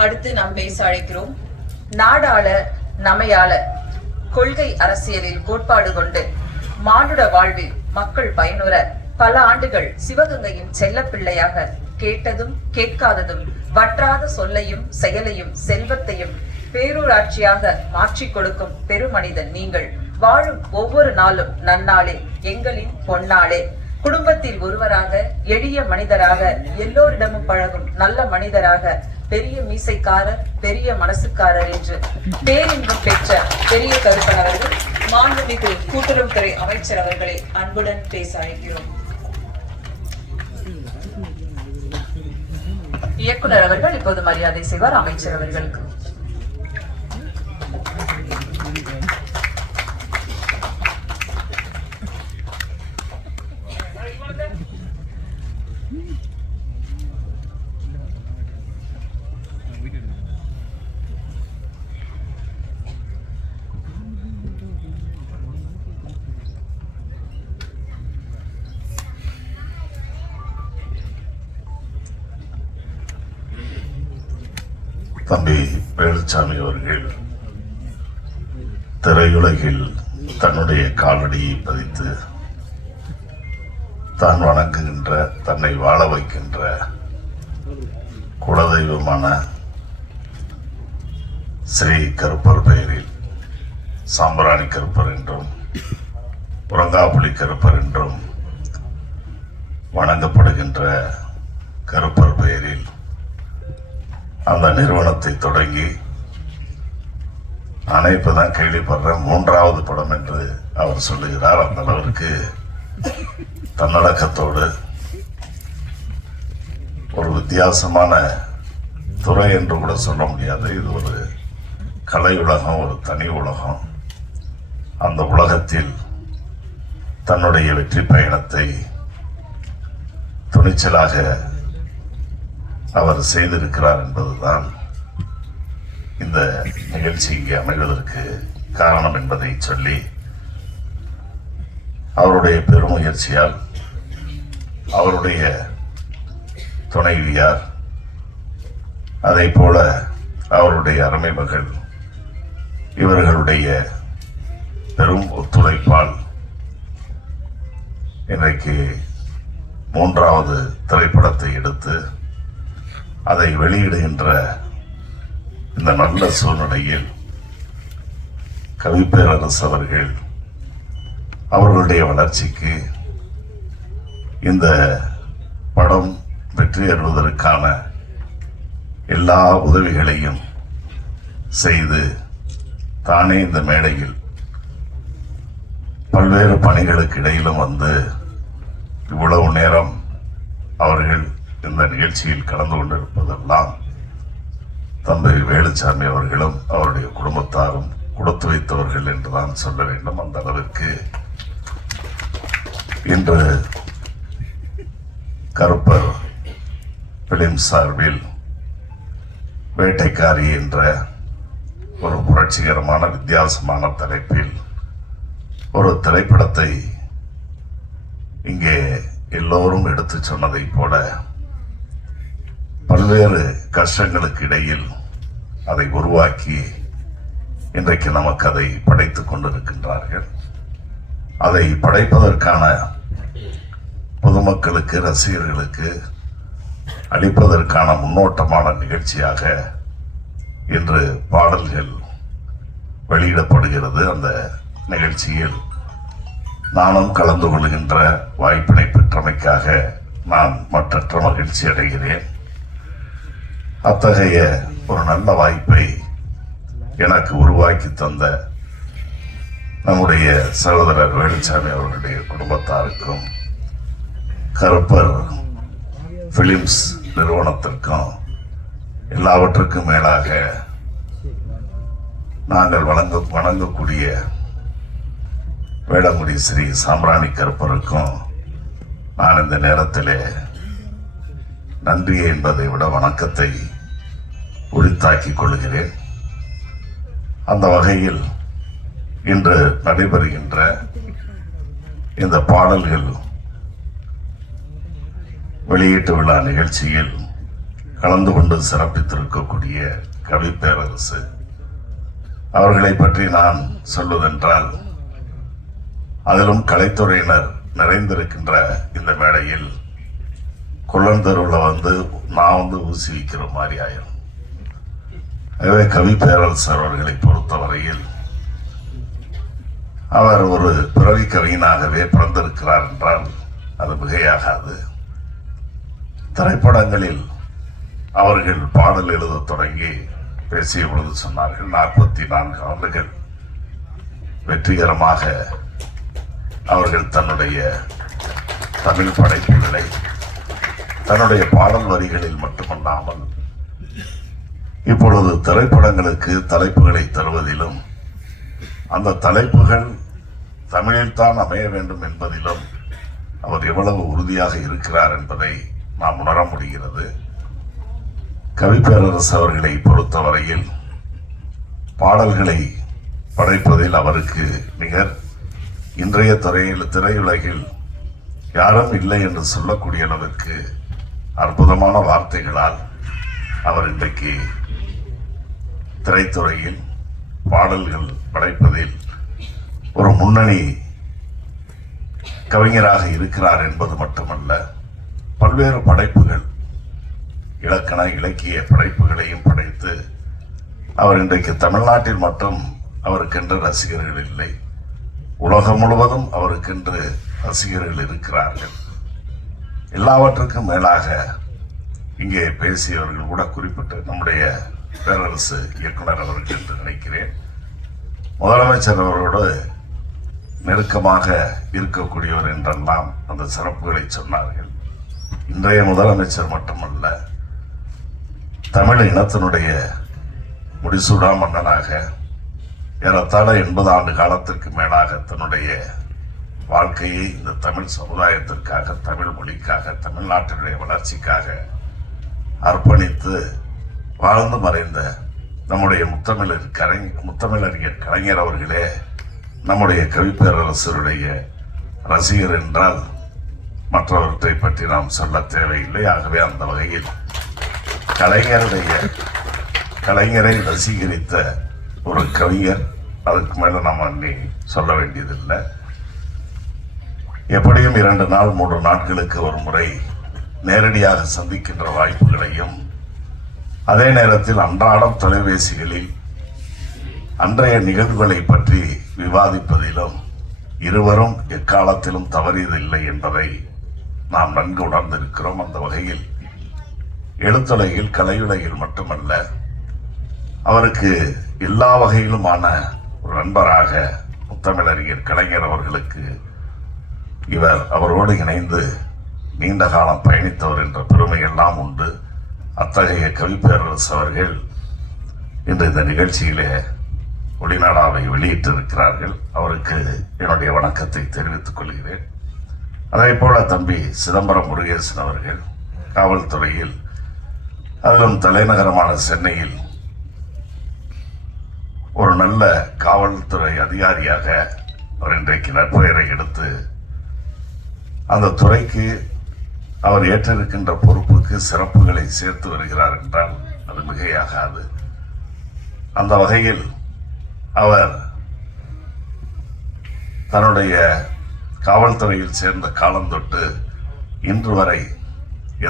அடுத்து நாம் பேச அழைக்கிறோம் நாடாள நமையாள கொள்கை அரசியலில் கோட்பாடு கொண்டு மானுட வாழ்வில் மக்கள் பயனுற பல ஆண்டுகள் சிவகங்கையின் செல்லப்பிள்ளையாக கேட்டதும் கேட்காததும் வற்றாத சொல்லையும் செயலையும் செல்வத்தையும் பேரூராட்சியாக மாற்றிக் கொடுக்கும் பெருமனிதன் நீங்கள். வாழும் ஒவ்வொரு நாளும் நன்னாளே எங்களின் பொன்னாளே. குடும்பத்தில் ஒருவராக எளிய மனிதராக எல்லோரிடமும் பழகும் நல்ல மனிதராக பெரிய மீசைக்காரர் பெரிய மனசுக்காரர் என்று பேரின்பம் பெற்ற பெரிய கருப்பன் அவர்கள் மாண்புமிகு கூட்டுறவுத்துறை அமைச்சர் அவர்களை அன்புடன் பேச அழைக்கிறோம். இயக்குனர் அவர்கள் இப்போது மரியாதை செய்வார் அமைச்சர் அவர்களுக்கு. தம்பி வேலுச்சாமி அவர்கள் திரையுலகில் தன்னுடைய காலடியை பதித்து தான் வணங்குகின்ற தன்னை வாழ வைக்கின்ற குலதெய்வமான ஸ்ரீ கருப்பர் பெயரில் சாம்பராணி கருப்பர் என்றும் உறங்காப்புலி கருப்பர் என்றும் வணங்கப்படுகின்ற கருப்பர் பெயரில் அந்த நிறுவனத்தை தொடங்கி நானே இப்பதான் கேள்விப்படுறேன். மூன்றாவது படம் என்று அவர் சொல்லுகிறார். அந்த அளவிற்கு தன்னடக்கத்தோடு ஒரு வித்தியாசமான துறை என்று கூட சொல்ல முடியாது. இது ஒரு கலை உலகம் ஒரு தனி உலகம். அந்த உலகத்தில் தன்னுடைய வெற்றி பயணத்தை துணிச்சலாக அவர் செய்திருக்கிறார் என்பதுதான் இந்த நிகழ்ச்சி இங்கே அமைவதற்கு காரணம் என்பதை சொல்லி அவருடைய பெருமுயற்சியால் அவருடைய துணைவியார் அதை போல அவருடைய அருமை மகள் இவர்களுடைய பெரும் ஒத்துழைப்பால் இன்றைக்கு மூன்றாவது திரைப்படத்தை எடுத்து அதை வெளியிடுகின்ற இந்த நல்ல சூழ்நிலையில் கவிப்பேரரசு அவர்கள் அவர்களுடைய வளர்ச்சிக்கு இந்த படம் வெற்றி பெறுவதற்கான எல்லா உதவிகளையும் செய்து தானே இந்த மேடையில் பல்வேறு பணிகளுக்கு இடையிலும் வந்து இவ்வளவு நேரம் அவர்கள் இந்த நிகழ்ச்சியில் கலந்து கொண்டிருப்பதெல்லாம் தந்தை வேலுச்சாமி அவர்களும் அவருடைய குடும்பத்தாரும் கொடுத்து வைத்தவர்கள் என்றுதான் சொல்ல வேண்டும் அந்த அளவிற்கு. இன்று கருப்பர் பிலிம் சார்பில் வேட்டைக்காரி என்ற ஒரு புரட்சிகரமான வித்தியாசமான தலைப்பில் ஒரு திரைப்படத்தை இங்கே எல்லோரும் எடுத்து சொன்னதைப் போல பல்வேறு கஷ்டங்களுக்கு இடையில் அதை உருவாக்கி இன்றைக்கு நமக்கு அதை படைத்துக் கொண்டிருக்கின்றார்கள். அதை படைப்பதற்கான பொதுமக்களுக்கு ரசிகர்களுக்கு அளிப்பதற்கான முன்னோட்டமான நிகழ்ச்சியாக இன்று பாடல்கள் வெளியிடப்படுகிறது. அந்த நிகழ்ச்சியில் நானும் கலந்து கொள்கின்ற வாய்ப்பினை பெற்றமைக்காக நான் மற்றற்ற மகிழ்ச்சி அடைகிறேன். அத்தகைய ஒரு நல்ல வாய்ப்பை எனக்கு உருவாக்கி தந்த நம்முடைய சகோதரர் வேலுச்சாமி அவர்களுடைய குடும்பத்தாருக்கும் கருப்பர் பிலிம்ஸ் நிறுவனத்திற்கும் எல்லாவற்றுக்கும் மேலாக நாங்கள் வழங்க வணங்கக்கூடிய வேடங்குடி ஸ்ரீ சாம்ராணி கருப்பருக்கும் நான் இந்த நேரத்திலே நன்றி என்பதை விட வணக்கத்தை உரித்தாக்கிக் கொள்கிறேன். அந்த வகையில் இன்று நடைபெறுகின்ற இந்த பாடல்கள் வெளியீட்டு விழா நிகழ்ச்சியில் கலந்து கொண்டு சிறப்பித்திருக்கக்கூடிய கவி பேரரசு அவர்களை பற்றி நான் சொல்வதென்றால் அதிலும் கலைத்துறையினர் நிறைந்திருக்கின்ற இந்த மேடையில் குள்ளந்தருவில் வந்து நான் வந்து ஊசி மாதிரி ஆயிரும். எனவே கவி பேரரசர் அவர்களை பொறுத்தவரையில் அவர் ஒரு பிறவி கவிஞனாகவே பிறந்திருக்கிறார் என்றால் அது மிகையாகாது. திரைப்படங்களில் அவர்கள் பாடல் எழுதத் தொடங்கி பேசிய பொழுது சொன்னார்கள் நாற்பத்தி நான்கு ஆண்டுகள் வெற்றிகரமாக அவர்கள் தன்னுடைய தமிழ் படைப்புகளை தன்னுடைய பாடல் வரிகளில் மட்டுமல்லாமல் இப்பொழுது திரைப்படங்களுக்கு தலைப்புகளை தருவதிலும் அந்த தலைப்புகள் தமிழில்தான் அமைய வேண்டும் என்பதிலும் அவர் எவ்வளவு உறுதியாக இருக்கிறார் என்பதை நாம் உணர முடிகிறது. கவிப்பேரரசு அவர்களை பொறுத்தவரையில் பாடல்களை படைப்பதில் அவருக்கு நிகர் இன்றைய திரையில் திரையுலகில் யாரும் இல்லை என்று சொல்லக்கூடிய அளவிற்கு அற்புதமான வார்த்தைகளால் அவர் இன்றைக்கு திரைத்துறையில் பாடல்கள் படைப்பதில் ஒரு முன்னணி கவிஞராக இருக்கிறார் என்பது மட்டுமல்ல பல்வேறு படைப்புகள் இலக்கண இலக்கிய படைப்புகளையும் படைத்து அவர் இன்றைக்கு தமிழ்நாட்டில் மட்டும் அவருக்கென்று ரசிகர்கள் இல்லை உலகம் முழுவதும் அவருக்கென்று ரசிகர்கள் இருக்கிறார்கள். எல்லாவற்றுக்கும் மேலாக இங்கே பேசியவர்கள் கூட குறிப்பிட்டு நம்முடைய பேரரசு இயக்குனர் அவர்கள் என்று நினைக்கிறேன். முதலமைச்சர் அவரோடு நெருக்கமாக இருக்கக்கூடியவர் என்றெல்லாம் அந்த சிறப்புகளை சொன்னார்கள். இன்றைய முதலமைச்சர் மட்டுமல்ல தமிழ் இனத்தினுடைய முடிசூடா மன்னனாக ஏறத்தாழ எண்பது ஆண்டு காலத்திற்கு மேலாக தன்னுடைய வாழ்க்கையை இந்த தமிழ் சமுதாயத்திற்காக தமிழ் மொழிக்காக தமிழ்நாட்டினுடைய வளர்ச்சிக்காக அர்ப்பணித்து வாழ்ந்து மறைந்த நம்முடைய முத்தமிழர் கலை முத்தமிழறிஞர் கலைஞர் அவர்களே நம்முடைய கவிப்பேரரசருடைய ரசிகர் என்றால் மற்றவற்றை பற்றி நாம் சொல்ல தேவையில்லை. ஆகவே அந்த வகையில் கலைஞருடைய கலைஞரை ரசிகரித்த ஒரு கவிஞர் அதுக்கு மேலே நம்ம அன்னி சொல்ல வேண்டியதில்லை. எப்படியும் இரண்டு நாள் மூன்று நாட்களுக்கு ஒரு முறை நேரடியாக சந்திக்கின்ற வாய்ப்புகளையும் அதே நேரத்தில் அன்றாடம் தொலைபேசிகளில் அன்றைய நிகழ்வுகளை பற்றி விவாதிப்பதிலும் இருவரும் எக்காலத்திலும் தவறியதில்லை என்பதை நாம் நன்கு உணர்ந்திருக்கிறோம். அந்த வகையில் எழுத்துலகில் கலையுலகில் மட்டுமல்ல அவருக்கு எல்லா வகையிலுமான ஒரு நண்பராக முத்தமிழறிஞர் கலைஞர் அவர்களுக்கு இவர் அவரோடு இணைந்து நீண்ட காலம் பயணித்தவர் என்ற பெருமை எல்லாம் உண்டு. அத்தகைய கவிப்பேரரசு அவர்கள் இன்று இந்த நிகழ்ச்சியிலே ஒளிநாடாவை வெளியிட்டிருக்கிறார்கள். அவருக்கு என்னுடைய வணக்கத்தை தெரிவித்துக் கொள்கிறேன். அதே போல தம்பி சிதம்பரம் முருகேசன் அவர்கள் காவல்துறையில் அதிலும் தலைநகரமான சென்னையில் ஒரு நல்ல காவல்துறை அதிகாரியாக அவர் இன்றைக்கு நற்பெயரை எடுத்து அந்த துறைக்கு அவர் ஏற்றிருக்கின்ற பொறுப்புக்கு சிறப்புகளை சேர்த்து வருகிறார் என்றால் அது மிகையாகாது. அந்த வகையில் அவர் தன்னுடைய காவல்துறையில் சேர்ந்த காலம் தொட்டு இன்று வரை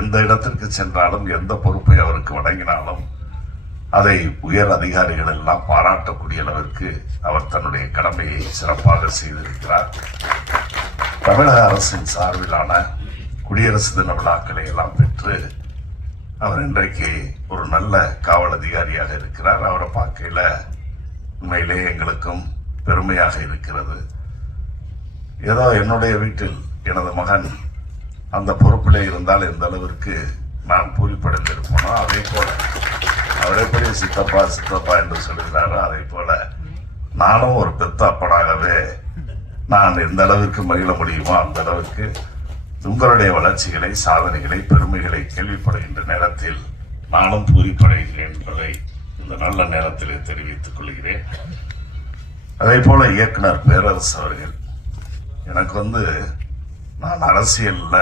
எந்த இடத்திற்கு சென்றாலும் எந்த பொறுப்பை அவருக்கு வழங்கினாலும் அதை உயர் அதிகாரிகள் எல்லாம் பாராட்டக்கூடிய அளவிற்கு அவர் தன்னுடைய கடமையை சிறப்பாக செய்திருக்கிறார். தமிழக அரசின் சார்பிலான குடியரசு தின விழாக்களை எல்லாம் பெற்று அவர் இன்றைக்கு ஒரு நல்ல காவல் அதிகாரியாக இருக்கிறார். அவரை பார்க்கையில உண்மையிலே எங்களுக்கும் பெருமையாக இருக்கிறது. ஏதோ என்னுடைய வீட்டில் எனது மகன் அந்த பொறுப்பிலே இருந்தால் எந்த அளவிற்கு நான் பூரிப்படைந்திருப்போனோ அதே போல அவர் எப்படி சித்தப்பா சித்தப்பா என்று சொல்கிறாரோ அதே போல நானும் ஒரு பெத்த அப்பனாகவே நான் எந்த அளவிற்கு மகிழ முடியுமோ அந்த அளவிற்கு உங்களுடைய வளர்ச்சிகளை சாதனைகளை பெருமைகளை கேள்விப்படுகின்ற நேரத்தில் நானும் பூரிப்படைகிறேன் என்பதை இந்த நல்ல நேரத்தில் தெரிவித்துக் கொள்கிறேன். அதே போல இயக்குனர் பேரரசு அவர்கள் எனக்கு வந்து நான் அரசியலில்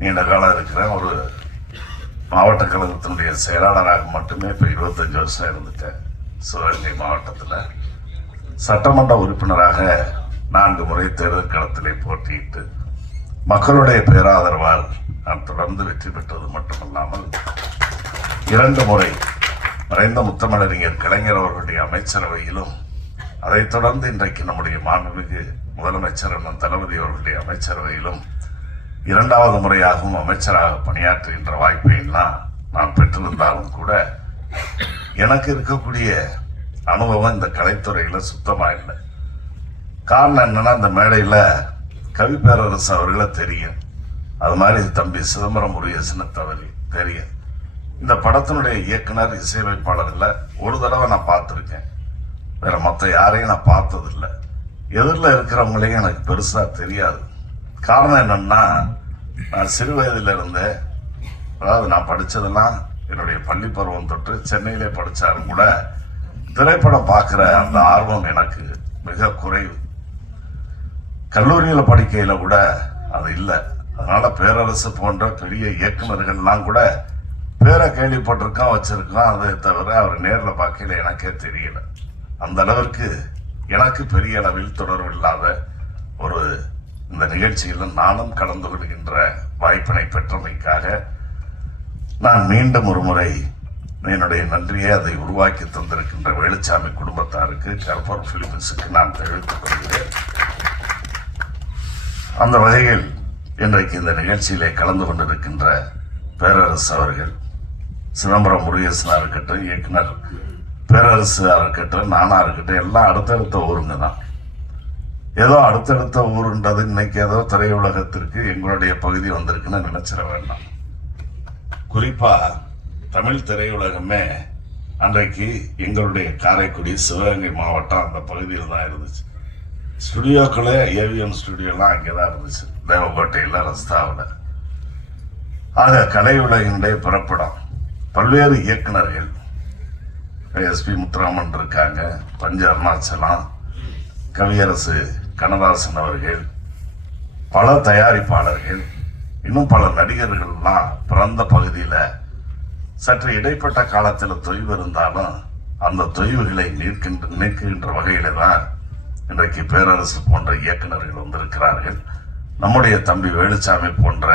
நீண்ட காலம் இருக்கிறேன். ஒரு மாவட்ட கழகத்தினுடைய செயலாளராக மட்டுமே இப்போ இருபத்தஞ்சு வருஷம் இருந்துட்டேன். சிவகங்கை மாவட்டத்தில் சட்டமன்ற உறுப்பினராக நான்கு முறை தேர்தல் களத்திலே போட்டியிட்டு மக்களுடைய பேராதரவால் நான் தொடர்ந்து வெற்றி பெற்றது மட்டுமல்லாமல் இரண்டு முறை மறைந்த முத்தமிழறிஞர் கலைஞர் அவர்களுடைய அமைச்சரவையிலும் அதைத் தொடர்ந்து இன்றைக்கு நம்முடைய மாண்புமிகு முதலமைச்சர் அண்ணன் தளபதி அவர்களுடைய அமைச்சரவையிலும் இரண்டாவது முறையாகவும் அமைச்சராக பணியாற்றுகின்ற வாய்ப்பையெல்லாம் நான் பெற்றிருந்தாலும் கூட எனக்கு இருக்கக்கூடிய அனுபவம் இந்த கலைத்துறையில் சுத்தமாக இல்லை. காரணம் என்னன்னா இந்த மேடையில் கவி பேரரசு அவர்களை தெரியும். அது மாதிரி தம்பி சிதம்பரம் முருகேசனை தவறி தெரியும். இந்த படத்தினுடைய இயக்குனர் இசையமைப்பாளர்ல ஒரு தடவை நான் பார்த்துருக்கேன். வேற மற்ற யாரையும் நான் பார்த்ததில்ல. எதிரில் இருக்கிறவங்களையும் எனக்கு பெருசாக தெரியாது. காரணம் என்னென்னா நான் சிறு வயதில் இருந்தே அதாவது நான் படித்ததெல்லாம் என்னுடைய பள்ளி பருவம் தொட்டு சென்னையிலே படித்தாலும் கூட திரைப்படம் பார்க்குற அந்த ஆர்வம் எனக்கு மிக குறைவு. கல்லூரியில் படிக்கையில் கூட அது இல்லை. அதனால் பேரரசு போன்ற பெரிய இயக்குனர்கள்லாம் கூட பேரை கேள்விப்பட்டிருக்கோம் வச்சிருக்கோம் அதை தவிர அவர் நேரில் பார்க்கையில் எனக்கே தெரியல. அந்த அளவிற்கு எனக்கு பெரிய அளவில் தொடர்பு இல்லாத ஒரு இந்த நிகழ்ச்சியில் நானும் கலந்து கொள்கின்ற வாய்ப்பினை பெற்றமைக்காக நான் மீண்டும் ஒரு முறை என்னுடைய நன்றியை அதை உருவாக்கி தந்திருக்கின்ற வேலுச்சாமி குடும்பத்தாருக்கு கர்பர் பிலிம்ஸுக்கு நான் தெரிவித்துக் கொள்கிறேன். அந்த வகையில் இன்றைக்கு இந்த நிகழ்ச்சியிலே கலந்து கொண்டிருக்கின்ற பேரரசு அவர்கள் சிதம்பரம் முருகேசனாக இருக்கட்டும் இயக்குனர் பேரரசு இருக்கட்டும் நானா இருக்கட்டும் எல்லாம் அடுத்தடுத்த ஊருங்க தான். ஏதோ அடுத்தடுத்த ஊருன்றது இன்னைக்கு ஏதோ திரையுலகத்திற்கு எங்களுடைய பகுதி வந்திருக்குன்னு நினைச்சிட வேண்டாம். குறிப்பாக தமிழ் திரையுலகமே அன்றைக்கு எங்களுடைய காரைக்குடி சிவகங்கை மாவட்டம் அந்த பகுதியில் தான் இருந்துச்சு. ஸ்டுடியோக்களே ஏவிஎம் ஸ்டுடியோலாம் அங்கே தான் இருந்துச்சு. தேவக்கோட்டையில் ரஸ்தாவில் ஆக கலை உலகினுடைய பிறப்பிடம். பல்வேறு இயக்குனர்கள் எஸ்பி முத்துராமன் இருக்காங்க பஞ்ச அருணாச்சலம் கவியரசு கண்ணதாசன் அவர்கள் பல தயாரிப்பாளர்கள் இன்னும் பல நடிகர்கள்லாம் பிறந்த பகுதியில் சற்று இடைப்பட்ட காலத்தில் தொய்வு இருந்தாலும் அந்த தொய்வுகளை நீர்க்கின்ற நீக்குகின்ற வகையில் தான் இன்றைக்கு பேரரசு போன்ற இயக்குனர்கள் வந்திருக்கிறார்கள் நம்முடைய தம்பி வேலுச்சாமி போன்ற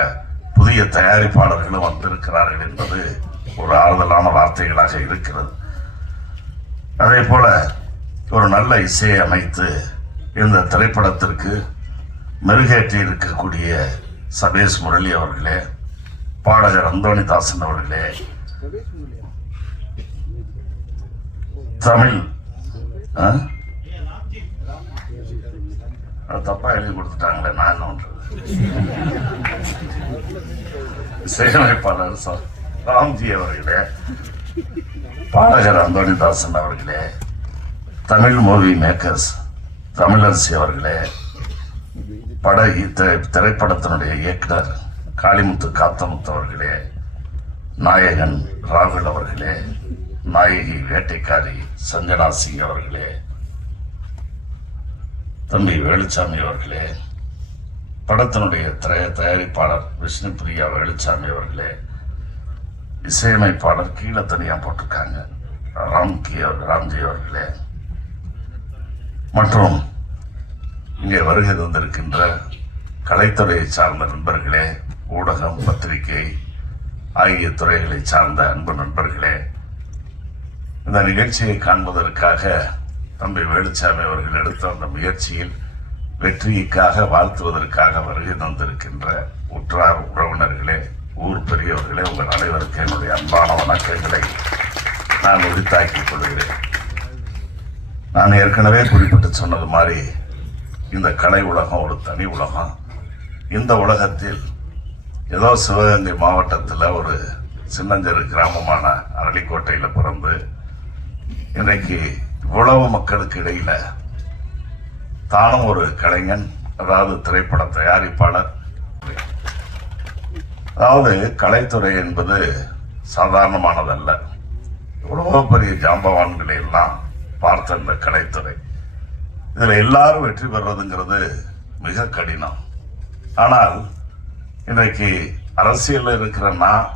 புதிய தயாரிப்பாளர்களும் வந்திருக்கிறார்கள் என்பது ஒரு ஆறுதலான வார்த்தைகளாக இருக்கிறது அதே போல ஒரு நல்ல இசையை அமைத்து இந்த திரைப்படத்திற்கு மெருகேற்றி இருக்கக்கூடிய சபேஷ் முரளி அவர்களே பாடகர் அந்தோணிதாசன் அவர்களே தமிழ் ஆ? அது தப்பா எழுதி கொடுத்துட்டாங்களே நான் என்ன பண்றது? இசையமைப்பாளர் சார் ராம்ஜி அவர்களே பாடகர் அந்தோணிதாசன் அவர்களே தமிழ் மூவி மேக்கர்ஸ் தமிழரசி அவர்களே பட திரைப்படத்தினுடைய இயக்குனர் காளிமுத்து காத்தமுத்து அவர்களே நாயகன் ராகுல் அவர்களே நாயகி வேட்டைக்காரி சஞ்சனா சிங் அவர்களே தம்பி வேலுச்சாமி அவர்களே படத்தினுடைய திரைய தயாரிப்பாளர் விஷ்ணு பிரியா வேலுச்சாமி அவர்களே இசையமைப்பாளர் கீழே தனியாக போட்டிருக்காங்க. ராம்கி ராம்ஜி அவர்களே. மற்றும் இங்கே வருகை தந்திருக்கின்ற கலைத்துறையை சார்ந்த நண்பர்களே ஊடகம் பத்திரிகை ஆகிய துறைகளை சார்ந்த அன்பு நண்பர்களே இந்த நிகழ்ச்சியை காண்பதற்காக தம்பி வேலுச்சாமி அவர்கள் எடுத்த அந்த முயற்சியில் வெற்றிக்காக வாழ்த்துவதற்காக வருகை தந்திருக்கின்ற உற்றார் உறவினர்களே ஊர் பெரியவர்களே உங்கள் அனைவருக்கு என்னுடைய அன்பான வணக்கங்களை நான் உரித்தாக்கிக் கொள்கிறேன். நான் ஏற்கனவே குறிப்பிட்டு சொன்னது மாதிரி இந்த கலை உலகம் ஒரு தனி உலகம். இந்த உலகத்தில் ஏதோ சிவகங்கை மாவட்டத்தில் ஒரு சின்னஞ்சிறு கிராமமான அரளிக்கோட்டையில் பிறந்து இன்றைக்கு இவ்வளவு மக்களுக்கு இடையில தானும் ஒரு கலைஞன் அதாவது திரைப்பட தயாரிப்பாளர். அதாவது கலைத்துறை என்பது சாதாரணமானதல்ல. எவ்வளவோ பெரிய ஜாம்பவான்களை எல்லாம் பார்த்த இந்த கலைத்துறை. இதில் எல்லாரும் வெற்றி பெறுவதுங்கிறது மிக கடினம். ஆனால் இன்றைக்கு அரசியலில் இருக்கிற நான்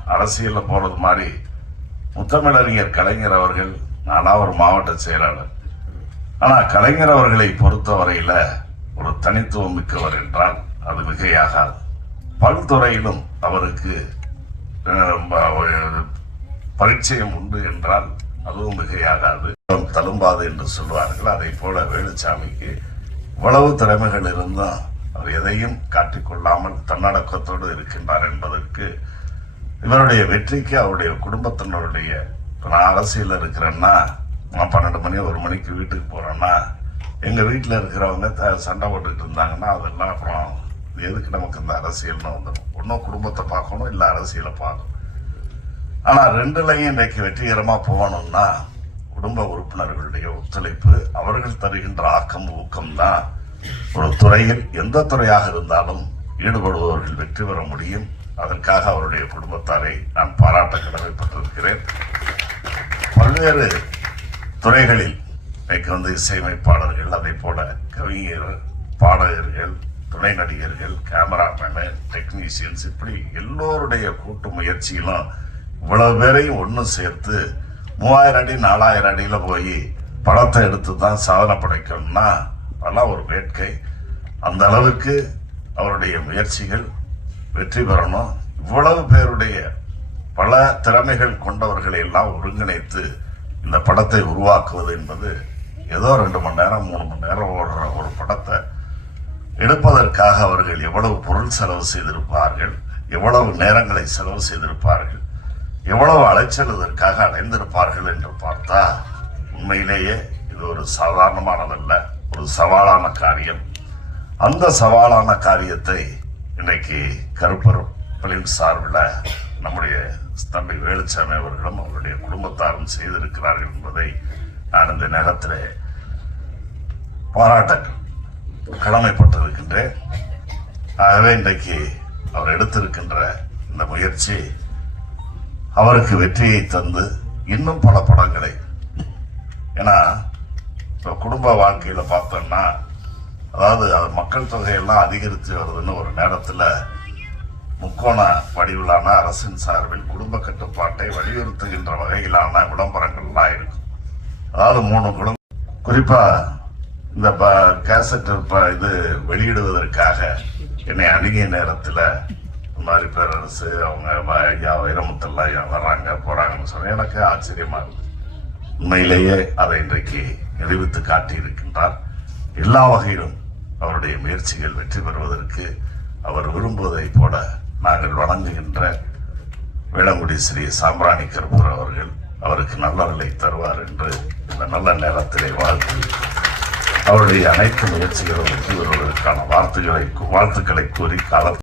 போகிறது மாதிரி முத்தமிழறிஞர் கலைஞர் அவர்கள் நானா ஒரு மாவட்ட செயலாளர். ஆனால் கலைஞர் அவர்களை பொறுத்தவரையில் ஒரு தனித்துவம் மிக்கவர் என்றால் அது மிகையாகாது. பல்துறையிலும் அவருக்கு பரிச்சயம் உண்டு என்றால் அதுவும் மிகையாகாது. தழும்பாது என்று சொல்வார்கள். அதை போல வேலுச்சாமிக்கு இவ்வளவு திறமைகள் இருந்தும் அவர் எதையும் காட்டிக்கொள்ளாமல் தன்னடக்கத்தோடு இருக்கின்றார் என்பதற்கு இவருடைய வெற்றிக்கு அவருடைய குடும்பத்தினருடைய இப்போ நான் அரசியலில் இருக்கிறேன்னா நான் பன்னெண்டு மணி ஒரு மணிக்கு வீட்டுக்கு போகிறேன்னா எங்கள் வீட்டில் இருக்கிறவங்க த- சண்டை போட்டுக்கிட்டு இருந்தாங்கன்னா அதெல்லாம் அப்புறம் எதுக்கு நமக்கு இந்த அரசியல்னு வந்துடும் ஒன்றும் குடும்பத்தை பார்க்கணும் இல்லை அரசியலை பார்க்கணும். ஆனால் ரெண்டுலையும் இன்றைக்கு வெற்றிகரமாக போகணும்னா குடும்ப உறுப்பினர்களுடைய ஒத்துழைப்பு அவர்கள் தருகின்ற ஆக்கம் ஊக்கம் தான் ஒரு துறையில் எந்த துறையாக இருந்தாலும் ஈடுபடுபவர்கள் வெற்றி பெற முடியும். அதற்காக அவருடைய குடும்பத்தாரை நான் பாராட்ட கடமைப்பட்டிருக்கிறேன். பல்வேறு துறைகளில் இன்றைக்கு வந்து இசையமைப்பாளர்கள் அதே போல கவிஞர் பாடகர்கள் துணை நடிகர்கள் கேமராமேனு டெக்னீஷியன்ஸ் இப்படி எல்லோருடைய கூட்டு முயற்சியிலும் இவ்வளவு பேரையும் ஒன்று சேர்த்து மூவாயிரம் அடி நாலாயிரம் அடியில் போய் படத்தை எடுத்து தான் சாதனை படைக்கணும்னா அதெல்லாம் ஒரு வேட்கை. அந்த அளவுக்கு அவருடைய முயற்சிகள் வெற்றி பெறணும். இவ்வளவு பேருடைய பல திறமைகள் கொண்டவர்களை எல்லாம் ஒருங்கிணைத்து இந்த படத்தை உருவாக்குவது என்பது ஏதோ ரெண்டு மணி நேரம் மூணு மணி நேரம் ஓடுற ஒரு படத்தை எடுப்பதற்காக அவர்கள் எவ்வளவு பொருள் செலவு செய்திருப்பார்கள் எவ்வளவு நேரங்களை செலவு செய்திருப்பார்கள் எவ்வளவு அலைச்சல் இதற்காக அடைந்திருப்பார்கள் என்று பார்த்தா உண்மையிலேயே இது ஒரு சாதாரணமானதல்ல ஒரு சவாலான காரியம். அந்த சவாலான காரியத்தை இன்னைக்கு கருப்பர் பிலிம் சார்பில் நம்முடைய தம்பி வேலுச்சாமி அவர்களும் அவருடைய குடும்பத்தாரும் செய்திருக்கிறார்கள் என்பதை நான் இந்த நேரத்தில் பாராட்ட கடமைப்பட்டிருக்கின்றேன். ஆகவே இன்றைக்கு அவர் எடுத்திருக்கின்ற இந்த முயற்சி அவருக்கு வெற்றியை தந்து இன்னும் பல படங்களை. ஏன்னா இப்போ குடும்ப வாழ்க்கையில் பார்த்தோம்னா அதாவது அது மக்கள் தொகையெல்லாம் அதிகரித்து வருதுன்னு ஒரு நேரத்தில் முக்கோண வடிவிலான அரசின் சார்பில் குடும்ப கட்டுப்பாட்டை வலியுறுத்துகின்ற வகையிலான விளம்பரங்கள்லாம் இருக்கும். அதாவது மூணு குடும்பம் குறிப்பா இந்த ப- கேசட் ப- இது வெளியிடுவதற்காக என்னை அணுகிய நேரத்தில் இந்த மாதிரி பேரரசு அவங்க வ- ஐயா வைரமுத்தெல்லாம் ஐயா வர்றாங்க போறாங்கன்னு சொன்ன எனக்கு ஆச்சரியமா இருந்தது உண்மையிலேயே அதை இன்றைக்கு நிரூபித்து காட்டியிருக்கின்றார். எல்லா வகையிலும் அவருடைய முயற்சிகள் வெற்றி பெறுவதற்கு அவர் விரும்புவதைப் போல நாங்கள் வணங்குகின்ற வேளங்குடி ஸ்ரீ சாம்பிராணி கருப்பூர் அவர்கள் அவருக்கு நல்லவர்களை தருவார் என்று இந்த நல்ல நேரத்திலே வாழ்த்து அவருடைய அனைத்து முயற்சிகளும் வெற்றி பெறுவதற்கான வார்த்தைகளை வாழ்த்துக்களை கூறி கால